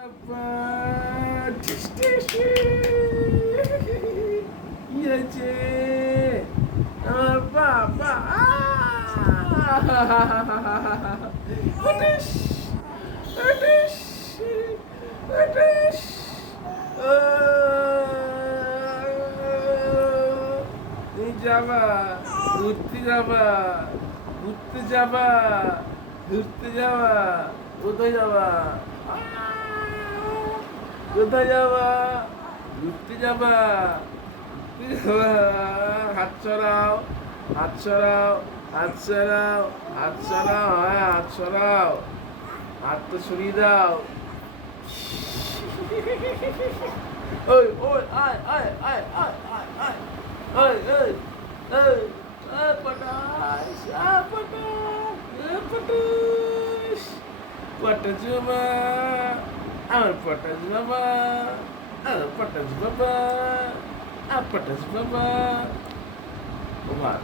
বাবা, টিস টিস। কি হয়েছে আমার বাবা? উঠিস, উঠিস, উঠিস। তুমি যাবা, ঘুরতে যাবা, ঘুরতে যাবা, ঘুরতে যাবা, কোথায় যাবা? কোথায় যাবা? ঘুরতে যাবা, ঘুরতে যাবা। হাত ছড়াও, হাত ছড়াও, হাত ছড়াও, হাত ছড়াও, হ্যাঁ হাত ছড়াও, হাত তো ছড়িয়ে দাও। ওই ওই আয় আয় আয় আয় আয় আয়, ওই ওই ওই, পটাশ, পটাশ, পটাশ, পটাশ বাবা, আমার পটাশ বাবা, আমার পটাশ বাবা, আর পটাশ বাবা। ও ভাই